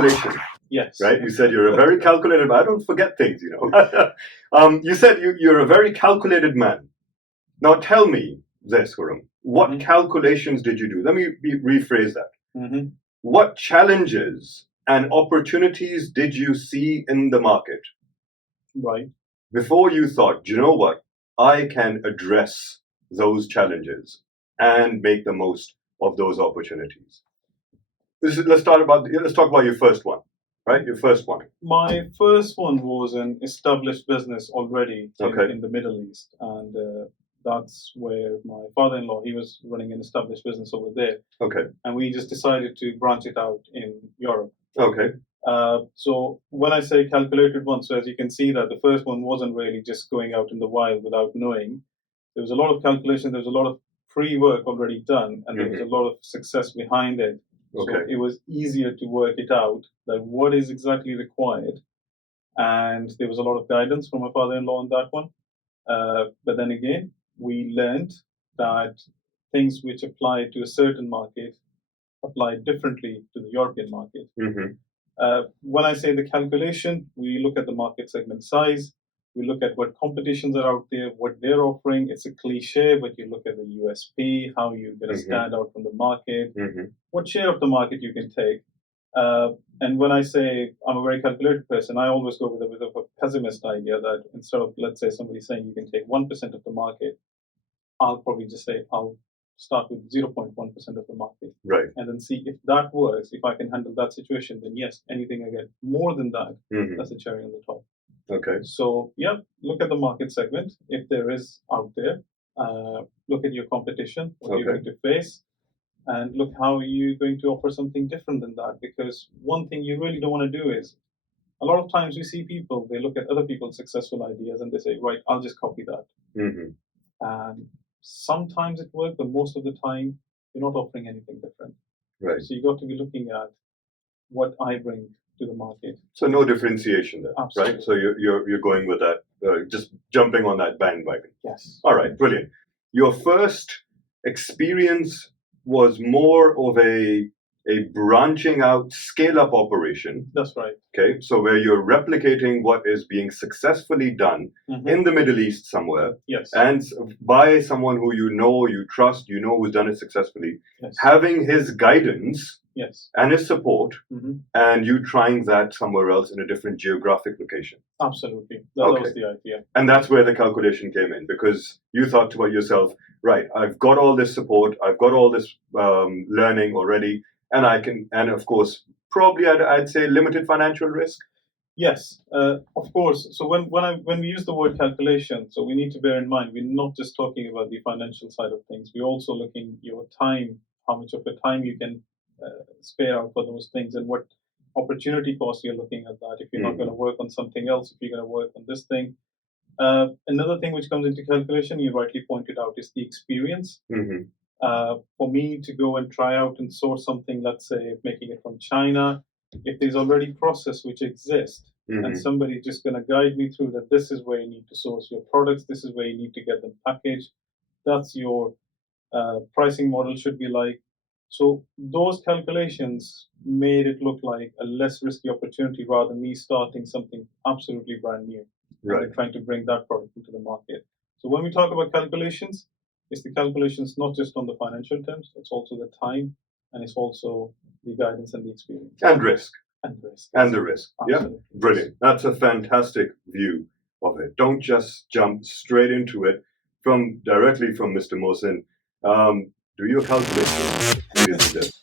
calculation, Yes. right? You said you're a very calculated man. I don't forget things, you know. You said you're a very calculated man. Now tell me this, Khurram. What calculations did you do? Let me rephrase that. Mm-hmm. What challenges and opportunities did you see in the market Right. before you thought, do you know what? I can address those challenges and make the most of those opportunities. Let's talk about your first one, right? Your first one. My first one was an established business already Okay. in the Middle East, and that's where my father-in-law, he was running an established business over there, Okay. and we just decided to branch it out in Europe. Okay. So when I say calculated one, so as you can see that the first one wasn't really just going out in the wild without knowing. There was a lot of calculation, there was a lot of pre-work already done, and there was a lot of success behind it. So Okay. it was easier to work it out, that what is exactly required. And there was a lot of guidance from my father-in-law on that one. But then again, we learned that things which apply to a certain market apply differently to the European market. When I say the calculation, we look at the market segment size, we look at what competitions are out there, what they're offering. It's a cliche, but you look at the USP, how you're going to stand out from the market, what share of the market you can take. And when I say I'm a very calculated person, I always go with a bit of a pessimist idea that instead of, let's say, somebody saying you can take 1% of the market, I'll probably just say I'll start with 0.1% of the market. Right. And then see if that works, if I can handle that situation, then yes, anything I get more than that, that's a cherry on the top. Okay. So, yeah, look at the market segment, if there is out there. Look at your competition, what you're going to face, and look how you're going to offer something different than that. Because one thing you really don't want to do is, a lot of times we see people, they look at other people's successful ideas and they say, right, I'll just copy that. And sometimes it works, but most of the time, you're not offering anything different. Right. So you got to be looking at what I bring to the market. So no differentiation there, Absolutely. right? So you're going with that, just jumping on that bandwagon. Yes. All right, brilliant. Your first experience was more of a branching out scale-up operation. That's right. Okay, so where you're replicating what is being successfully done in the Middle East somewhere, Yes. and by someone who you trust, who's done it successfully, Yes. having his guidance Yes. and his support, and you trying that somewhere else in a different geographic location. Absolutely. That was the idea. And that's where the calculation came in, because you thought to yourself, right, I've got all this support, I've got all this learning already, and I can, and of course, probably I'd say limited financial risk. Yes, of course. So when we use the word calculation, so we need to bear in mind we're not just talking about the financial side of things. We're also looking at your time, how much of your time you can spare out for those things, and what opportunity cost you're looking at that. If you're not going to work on something else, if you're going to work on this thing. Another thing which comes into calculation, you rightly pointed out, is the experience. For me to go and try out and source something, let's say making it from China, if there's already process which exists, and somebody just going to guide me through that this is where you need to source your products, this is where you need to get them packaged, that's your pricing model should be like. So those calculations made it look like a less risky opportunity rather than me starting something absolutely brand new. Right. And trying to bring that product into the market. So when we talk about calculations, it's the calculations not just on the financial terms, it's also the time, and it's also the guidance and the experience. And risk. And risk. And the risk. Absolutely. Yeah, brilliant. That's a fantastic view of it. Don't just jump straight into it directly from Mr. Mohsin. Do your calculations.